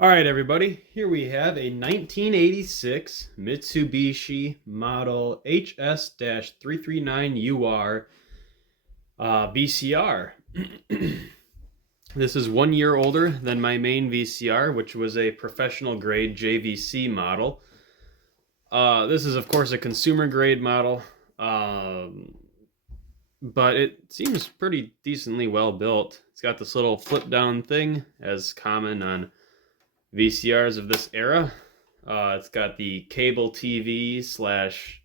All right, everybody, here we have a 1986 Mitsubishi model HS-339UR VCR. This is 1 year older than my main VCR, which was a professional grade JVC model. This is, of course, a consumer grade model, but it seems pretty decently well built. It's got this little flip down thing, as common on VCRs of this era. It's got the cable TV slash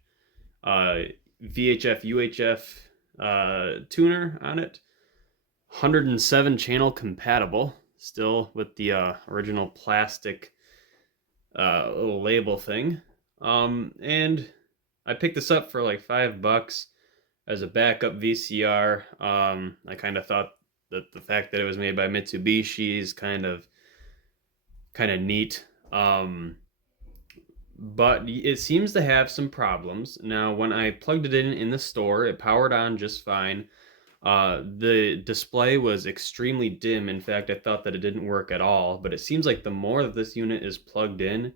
VHF UHF tuner on it. 107 channel compatible, still with the original plastic little label thing. And I picked this up for like $5 as a backup VCR. I kind of thought that the fact that it was made by Mitsubishi is kind of neat. But it seems to have some problems. Now, when I plugged it in the store, it powered on just fine. The display was extremely dim. In fact, I thought that it didn't work at all, but it seems like the more that this unit is plugged in,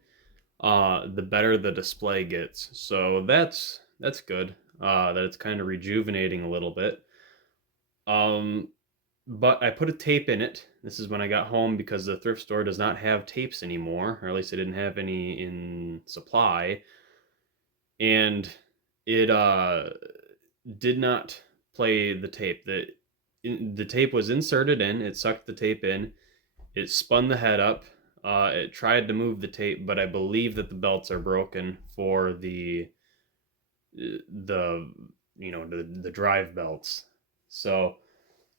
the better the display gets. So that's good, that it's kind of rejuvenating a little bit. But I put a tape in it. This is when I got home because the thrift store does not have tapes anymore, or at least they didn't have any in supply. And it did not play the tape. The tape was inserted in, it sucked the tape in, it spun the head up, it tried to move the tape, but I believe that the belts are broken for the drive belts. So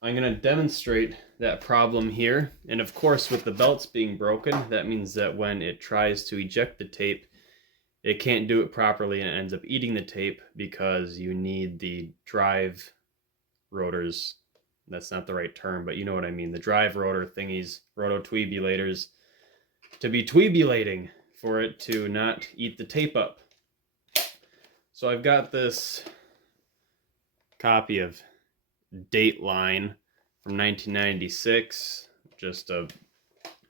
I'm going to demonstrate that problem here. And of course, with the belts being broken, that means that when it tries to eject the tape, it can't do it properly and it ends up eating the tape because you need the drive rotors. That's not the right term, but you know what I mean. The drive rotor thingies, rototubulators, to be tubulating for it to not eat the tape up. So I've got this copy of Dateline from 1996, just a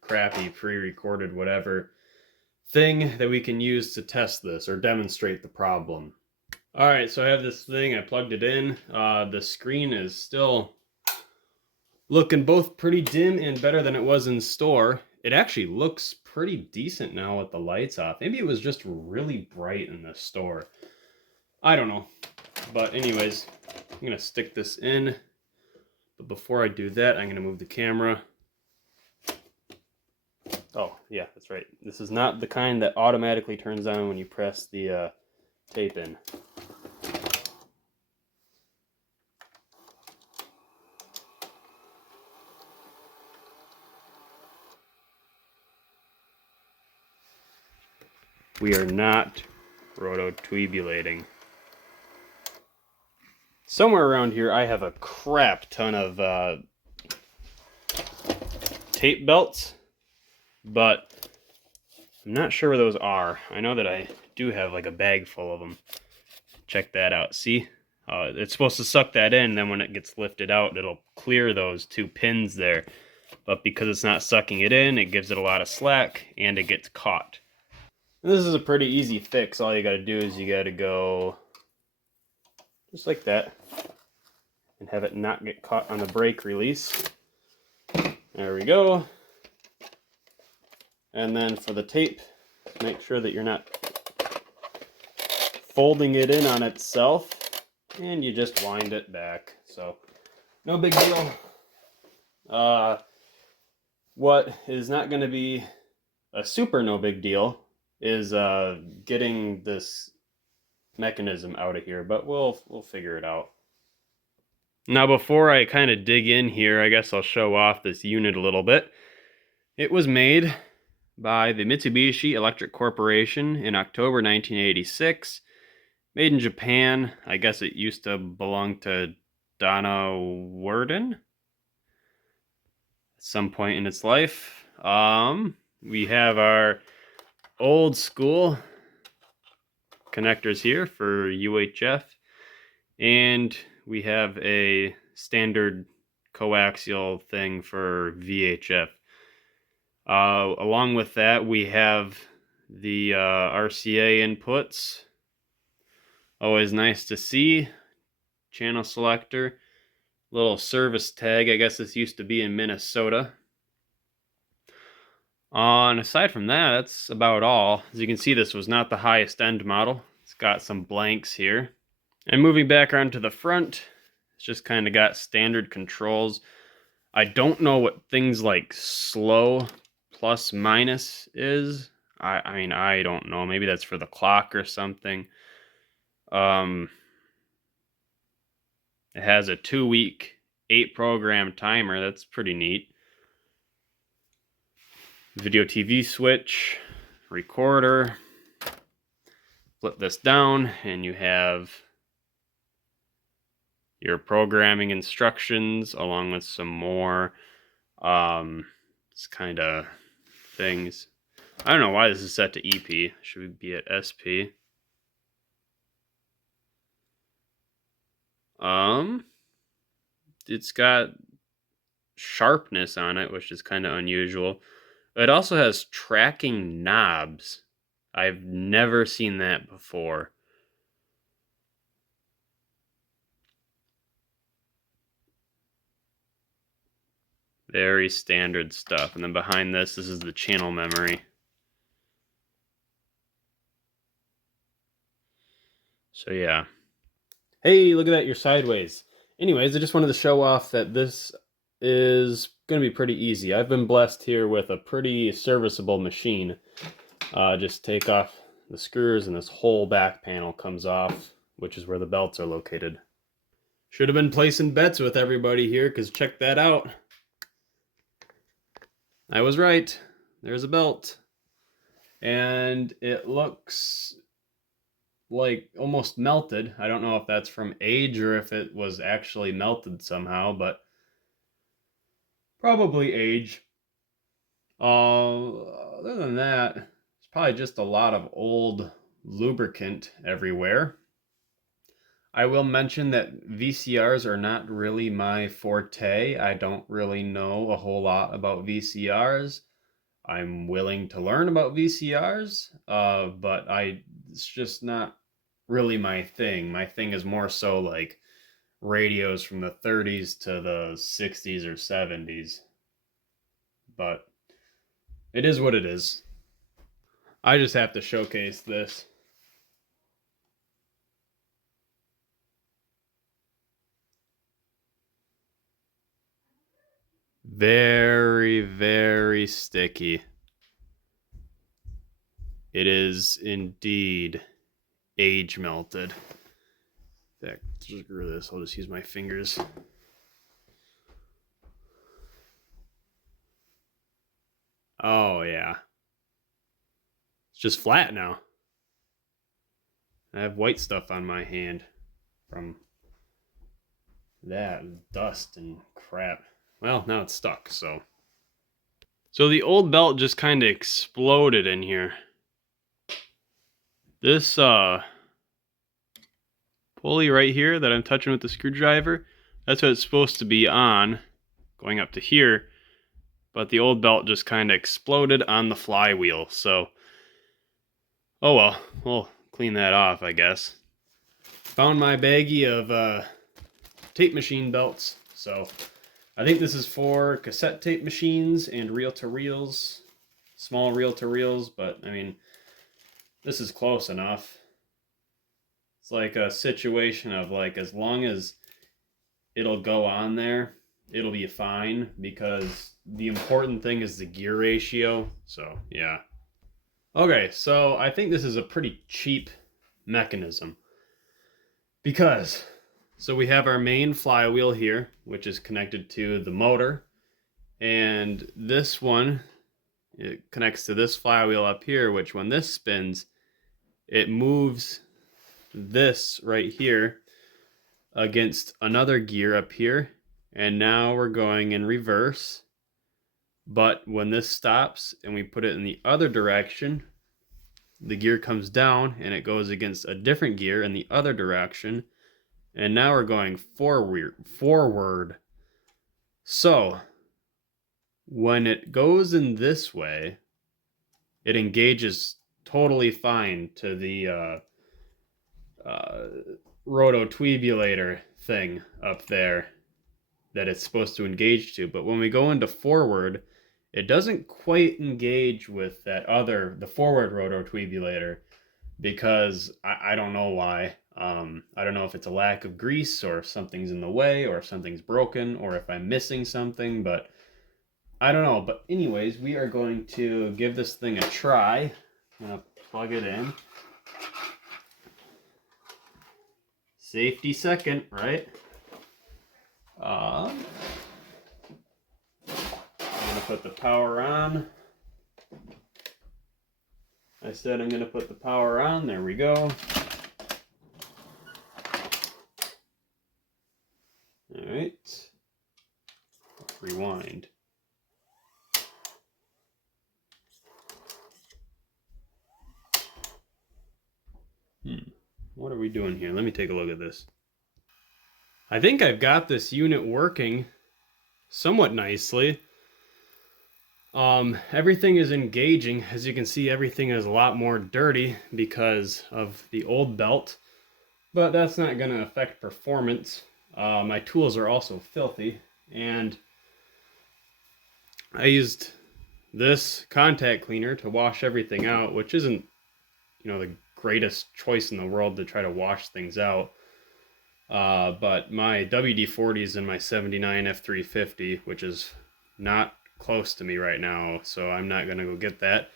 crappy pre-recorded whatever thing that we can use to test this or demonstrate the problem. All right, so I have this thing, I plugged it in. The screen is still looking both pretty dim and better than it was in store. It actually looks pretty decent now with the lights off. Maybe it was just really bright in the store. I don't know. But anyways, I'm going to stick this in. But before I do that, I'm going to move the camera. Oh, yeah, that's right. This is not the kind that automatically turns on when you press the tape in. We are not rototubulating. Somewhere around here, I have a crap ton of tape belts, but I'm not sure where those are. I know that I do have like a bag full of them. Check that out. See? It's supposed to suck that in, then when it gets lifted out, it'll clear those two pins there. But because it's not sucking it in, it gives it a lot of slack, and it gets caught. This is a pretty easy fix. All you gotta do is you gotta go just like that and have it not get caught on the brake release. There we go. And then for the tape, make sure that you're not folding it in on itself, and you just wind it back. So no big deal. What is not going to be a super no big deal is getting this mechanism out of here, but we'll figure it out. Now, before I kind of dig in here, I guess I'll show off this unit a little bit. It was made by the Mitsubishi Electric Corporation in October 1986. Made in Japan. I guess it used to belong to Donna Worden at some point in its life. We have our old school connectors here for UHF, and we have a standard coaxial thing for VHF. Along with that, we have the RCA inputs. Always nice to see. Channel selector. Little service tag. I guess this used to be in Minnesota. And aside from that, that's about all. As you can see, this was not the highest end model. It's got some blanks here. And moving back around to the front, it's just kind of got standard controls. I don't know what things like slow, plus, minus is. I mean, I don't know. Maybe that's for the clock or something. It has a 2-week, 8-program timer. That's pretty neat. Video TV switch, recorder. Flip this down and you have your programming instructions along with some more kind of things. I don't know why this is set to EP. Should be at SP. It's got sharpness on it, which is kind of unusual. It also has tracking knobs. I've never seen that before. Very standard stuff. And then behind this is the channel memory. So yeah. Hey, look at that, you're sideways. Anyways, I just wanted to show off that this is going to be pretty easy. I've been blessed here with a pretty serviceable machine. Just take off the screws and this whole back panel comes off, which is where the belts are located. Should have been placing bets with everybody here, because check that out. I was right. There's a belt. And it looks like almost melted. I don't know if that's from age or if it was actually melted somehow, but probably age. Other than that, it's probably just a lot of old lubricant everywhere. I will mention that VCRs are not really my forte. I don't really know a whole lot about VCRs. I'm willing to learn about VCRs, but it's just not really my thing. My thing is more so like radios from the 30s to the 60s or 70s. But it is what it is. I just have to showcase this. Very, very sticky. It is indeed age melted. In fact, screw this. I'll just use my fingers. Oh, yeah. It's just flat now. I have white stuff on my hand from that dust and crap. Well, now it's stuck, so. So the old belt just kind of exploded in here. This pulley right here that I'm touching with the screwdriver, that's what it's supposed to be on, going up to here. But the old belt just kind of exploded on the flywheel, so. Oh well, we'll clean that off, I guess. Found my baggie of tape machine belts, so I think this is for cassette tape machines and reel-to-reels, small reel-to-reels, but I mean, this is close enough. It's like a situation of like, as long as it'll go on there, it'll be fine, because the important thing is the gear ratio, so yeah. Okay, so I think this is a pretty cheap mechanism, because so we have our main flywheel here, which is connected to the motor, and this one, it connects to this flywheel up here, which when this spins, it moves this right here against another gear up here, and now we're going in reverse. But when this stops and we put it in the other direction, the gear comes down and it goes against a different gear in the other direction. And now we're going forward. So when it goes in this way, it engages totally fine to the rototubulator thing up there that it's supposed to engage to. But when we go into forward, it doesn't quite engage with the forward rototubulator, because I don't know why. I don't know if it's a lack of grease, or if something's in the way, or if something's broken, or if I'm missing something, but I don't know. But anyways, we are going to give this thing a try. I'm going to plug it in. Safety second, right? I'm going to put the power on. I said I'm going to put the power on. There we go. All right. Rewind. What are we doing here? Let me take a look at this. I think I've got this unit working somewhat nicely. Everything is engaging. As you can see, everything is a lot more dirty because of the old belt, but that's not going to affect performance. My tools are also filthy, and I used this contact cleaner to wash everything out, which isn't, the greatest choice in the world to try to wash things out. But my WD-40 and my 79 F350, which is not close to me right now, so I'm not gonna go get that.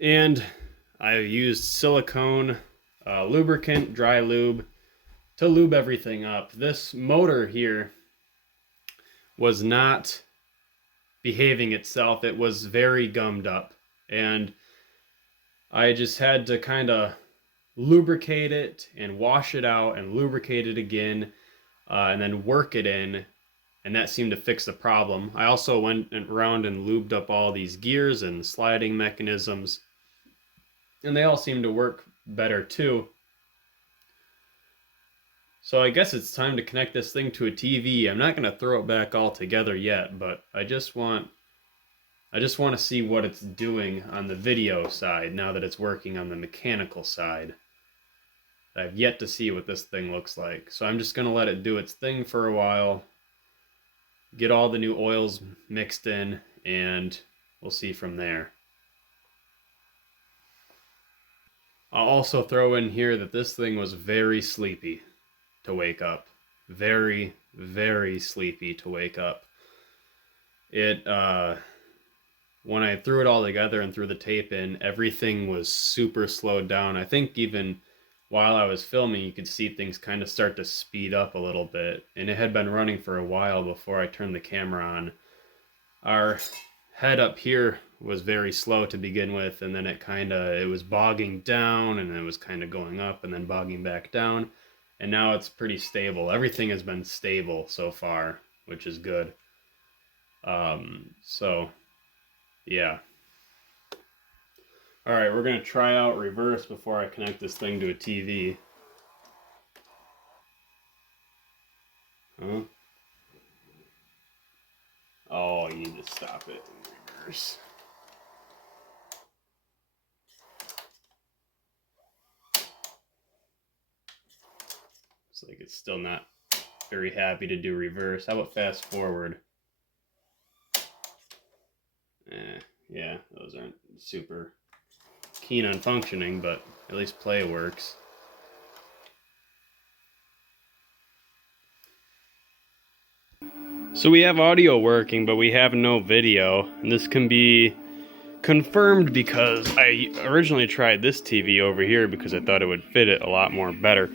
And I used silicone lubricant, dry lube, to lube everything up. This motor here was not behaving itself. It was very gummed up, and I just had to kind of lubricate it and wash it out and lubricate it again, and then work it in, and that seemed to fix the problem. I also went around and lubed up all these gears and sliding mechanisms, and they all seem to work better too. So I guess it's time to connect this thing to a TV. I'm not going to throw it back all together yet, but I just want to see what it's doing on the video side now that it's working on the mechanical side. I've yet to see what this thing looks like. So I'm just going to let it do its thing for a while, get all the new oils mixed in, and we'll see from there. I'll also throw in here that this thing was very sleepy to wake up. Very, very sleepy to wake up. When I threw it all together and threw the tape in, everything was super slowed down. I think even while I was filming, you could see things kind of start to speed up a little bit. And it had been running for a while before I turned the camera on. Our head up here was very slow to begin with, and then it was bogging down, and it was kind of going up and then bogging back down. And now it's pretty stable. Everything has been stable so far, which is good. So yeah. All right, we're going to try out reverse before I connect this thing to a TV. Huh? Oh, you need to stop it in reverse. Looks like it's still not very happy to do reverse. How about fast forward? Yeah, those aren't super keen on functioning, but at least play works. So we have audio working, but we have no video, and this can be confirmed because I originally tried this TV over here because I thought it would fit it a lot more better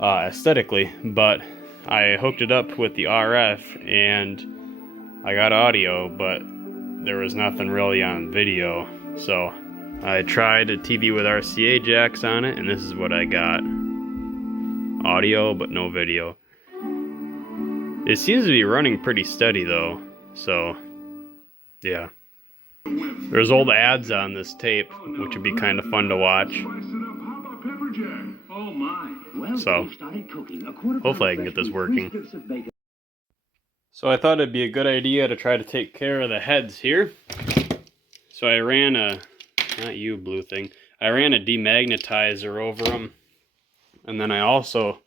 aesthetically, but I hooked it up with the RF and I got audio, but there was nothing really on video. So I tried a TV with RCA jacks on it, and this is what I got. Audio, but no video. It seems to be running pretty steady though, so yeah. There's old ads on this tape, which would be kind of fun to watch. So hopefully I can get this working. So I thought it'd be a good idea to try to take care of the heads here. So I ran a, not you blue thing, I ran a demagnetizer over them. And then I also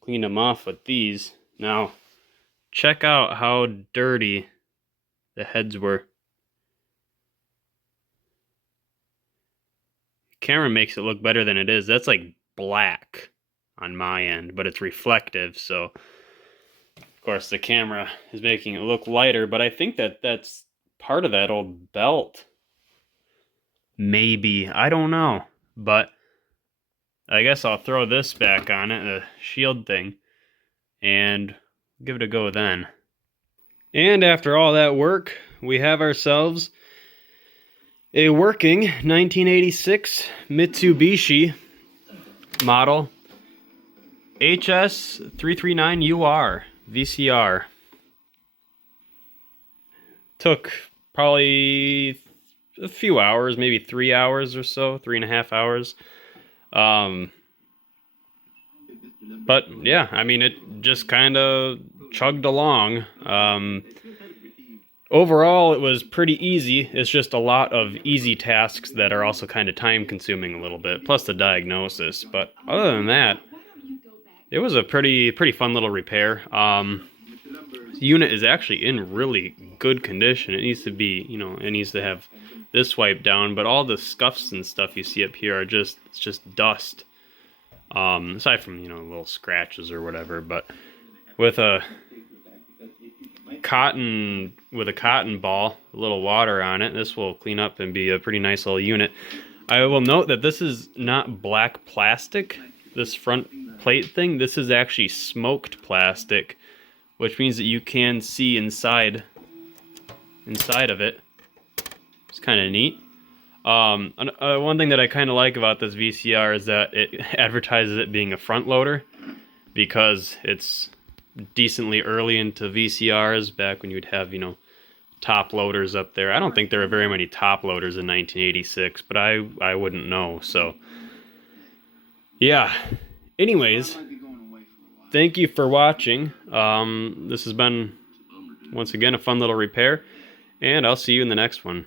cleaned them off with these. Now, check out how dirty the heads were. The camera makes it look better than it is. That's like black on my end, but it's reflective, so of course the camera is making it look lighter, but I think that's part of that old belt. Maybe, I don't know, but I guess I'll throw this back on it, the shield thing, and give it a go then. And after all that work, we have ourselves a working 1986 Mitsubishi model HS339UR VCR. Took probably a few hours, maybe 3 hours or so, 3.5 hours. But yeah, I mean, it just kind of chugged along. Overall, it was pretty easy. It's just a lot of easy tasks that are also kind of time consuming a little bit, plus the diagnosis. But other than that, it was a pretty fun little repair. The unit is actually in really good condition. It needs to be, it needs to have this wiped down, but all the scuffs and stuff you see up here are it's just dust. Aside from, little scratches or whatever, but with a cotton ball, a little water on it, this will clean up and be a pretty nice little unit. I will note that this is not black plastic, this front plate thing. This is actually smoked plastic, which means that you can see inside of it. It's kind of neat. One thing that I kind of like about this VCR is that it advertises it being a front loader, because it's decently early into VCRs, back when you'd have, top loaders up there. I don't think there were very many top loaders in 1986, but I wouldn't know, so yeah. Anyways, thank you for watching. This has been, once again, a fun little repair, and I'll see you in the next one.